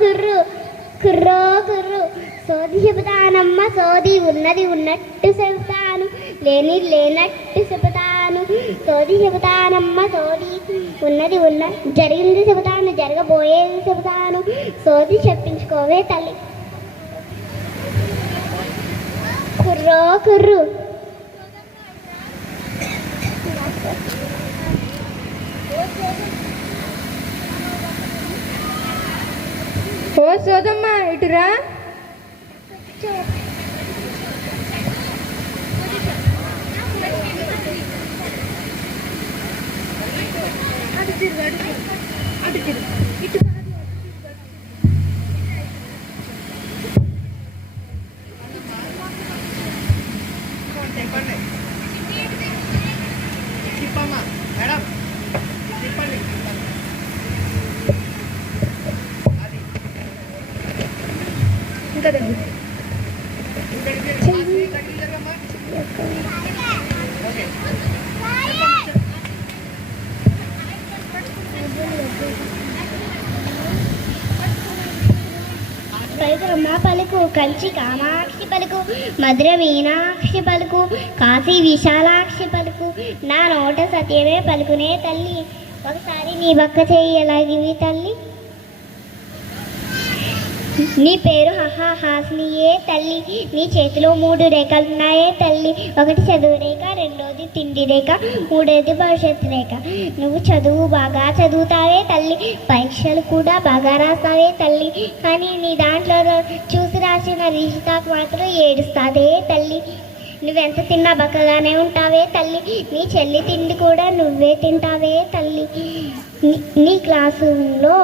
కుర్రు కుర్రో కుర్రు సోది చెబుతానమ్మ సోది ఉన్నది ఉన్నట్టు చెబుతాను లేని లేనట్టు చెబుతాను సోది చెబుతానమ్మ సోది ఉన్నది జరిగింది చెబుతాను జరగబోయేది చెబుతాను సోది చెప్పించుకోవే తల్లి. కుర్రో కుర్రు ఓ సోదమ్మ ఇటురా. ఇంకా దగ్గర పలుకమ్మ పలుకు కంచి కామాక్షి పలుకు మధుర మీనాక్షి పలుకు కాశీ విశాలాక్షి పలుకు నా నోట సత్యమే పలుకునే తల్లి. ఒకసారి నీ బక్క చేయి ఎలాగివి తల్లి. నీ పేరు హాస్నియే తల్లి. నీ చేతిలో 3 రేఖలున్నాయే తల్లి. ఒకటి చదువు రేఖ, రెండోది తిండి రేఖ, మూడోది భవిష్యత్తు రేఖ. నువ్వు చదువు బాగా చదువుతావే తల్లి, పరీక్షలు కూడా బాగా రాస్తావే తల్లి. కానీ నీ దాంట్లో చూసి రాసిన రిషితాకు మాత్రం ఏడుస్తాదే తల్లి. నువ్వెంత తిన్నా బక్కగానే ఉంటావే తల్లి. నీ చెల్లి తిండి కూడా నువ్వే తింటావే తల్లి. నీ క్లాస్ రూమ్లో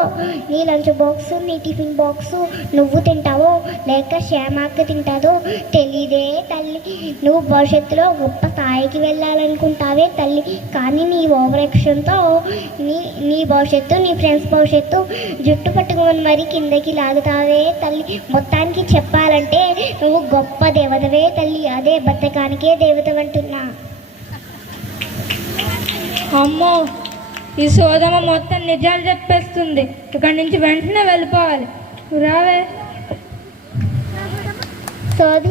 నీ లంచ్ బాక్సు నీ టిఫిన్ బాక్సు నువ్వు తింటావో లేక శ్యామక్క తింటాదో తెలీదే తల్లి. నువ్వు భవిష్యత్తులో గొప్ప స్థాయికి వెళ్ళాలనుకుంటావే తల్లి. కానీ నీ ఓవర్ యాక్షన్తో నీ భవిష్యత్తు నీ ఫ్రెండ్స్ భవిష్యత్తు జుట్టు పట్టుకొని మరీ కిందకి లాగుతావే తల్లి. మొత్తానికి చెప్పాలంటే నువ్వు గొప్ప దేవతవే తల్లి. అదే బతకానికే దేవత అంటున్నా. అమ్మో, ఈ సోదమ్మ మొత్తం నిజాలు చెప్పేస్తుంది. ఇక్కడి నుంచి వెంటనే వెళ్ళిపోవాలి. రావే. సోది